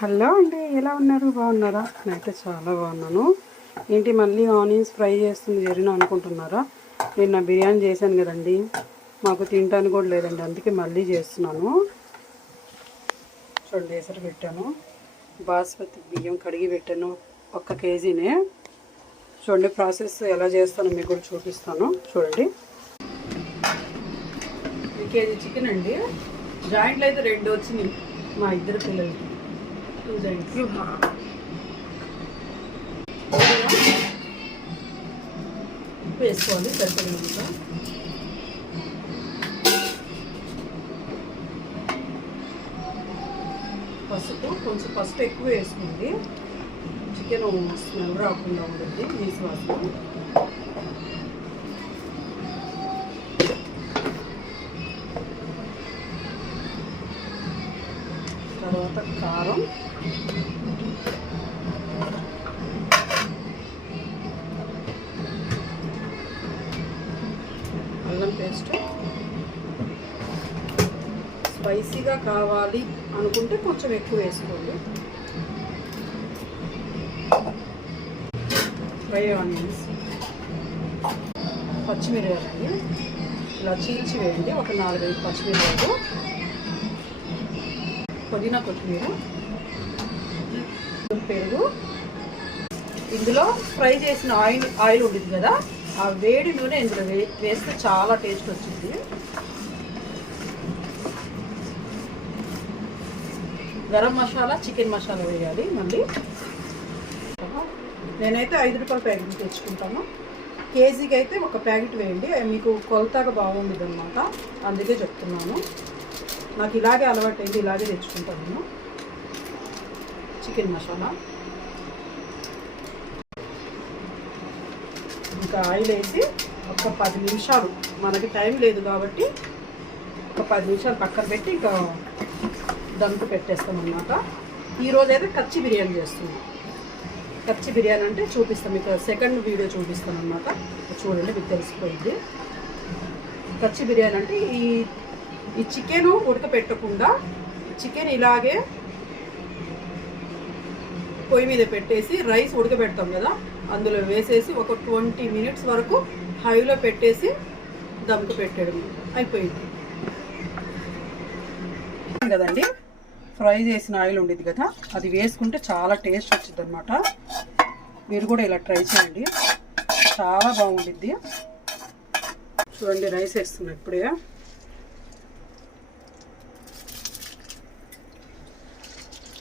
Hello అండి, ఎలా ఉన్నారు? బాగున్నారా? నేనైతే చాలా బాగున్నాను. ఏంటి మళ్ళీ ఆనియన్స్ ఫ్రై చేస్తుంది జరిగిన అనుకుంటున్నారా? నేను నా బిర్యానీ చేశాను కదండి, మాకు తినడానికి కూడా లేదండి, అందుకే మళ్ళీ చేస్తున్నాను. చూడండి, ఎసరు పెట్టాను, బాస్మతి బియ్యం కడిగి పెట్టాను, 1 కేజీనే. చూడండి ప్రాసెస్ ఎలా చేస్తానో మీకు కూడా చూపిస్తాను. చూడండి, 1 కేజీ చికెన్ అండి. జాయింట్లు అయితే 2 వచ్చినాయి మా ఇద్దరు పిల్లలకి. 2 జాయింట్లు ఉప్పు వేసుకోవాలి సరిపడినంత. పసుపు, కొంచెం పసుపు ఎక్కువ వేసుకోండి, చికెన్ స్మెల్ రాకుండా ఉంటుంది, నీసు వాసన. తర్వాత కారం, అల్లం పేస్ట్. స్పైసీగా కావాలి అనుకుంటే కొంచెం ఎక్కువ వేసుకోండి. ఫ్రై ఆనియన్స్, పచ్చిమిరపకాయలు ఇలా చీల్చి వేయండి, ఒక 4-5 పచ్చిమిరపకాయలు, పుదీనా కొత్తిమీర, పెరుగు. ఇందులో ఫ్రై చేసిన ఆయిల్ ఉంటుంది కదా, ఆ వేడి నూనె ఇందులో వేస్తే చాలా టేస్ట్ వచ్చింది. గరం మసాలా, చికెన్ మసాలా వేయాలి. మళ్ళీ నేనైతే 5 రూపాయల ప్యాకెట్ తెచ్చుకుంటాను. కేజీకి అయితే 1 ప్యాకెట్ వేయండి, మీకు కొలతగా బాగుండదు అనమాట, అందుకే చెప్తున్నాను. నాకు ఇలాగే అలవాటు అయింది, ఇలాగే తెచ్చుకుంటాను నేను. చికెన్ మసాలా, ఇంకా ఆయిల్ వేసి ఒక 10 నిమిషాలు, మనకి టైం లేదు కాబట్టి ఒక 10 నిమిషాలు పక్కన పెట్టి ఇంకా దమ్కు పెట్టేస్తాం అన్నమాట. ఈరోజైతే కచ్చి బిర్యానీ చేస్తున్నాం. కచ్చి బిర్యానీ అంటే చూపిస్తాం, మీకు సెకండ్ వీడియో చూపిస్తాను అన్నమాట. చూడండి, మీకు తెలిసిపోయింది. కచ్చి బిర్యానీ అంటే ఈ చికెన్ ఉడకపెట్టకుండా చికెన్ ఇలాగే పొయ్యి మీద పెట్టేసి రైస్ ఉడకబెడతాం కదా, అందులో వేసేసి ఒక 20 మినిట్స్ వరకు హైలో పెట్టేసి దమ్కు పెట్టడం అయిపోయింది కదండి. ఫ్రై చేసిన ఆయిల్ ఉండేది కదా, అది వేసుకుంటే చాలా టేస్ట్ వచ్చింది అనమాట. మీరు కూడా ఇలా ట్రై చేయండి, చాలా బాగుండిద్ది. చూడండి, రైస్ వేస్తున్నాను ఇప్పుడే.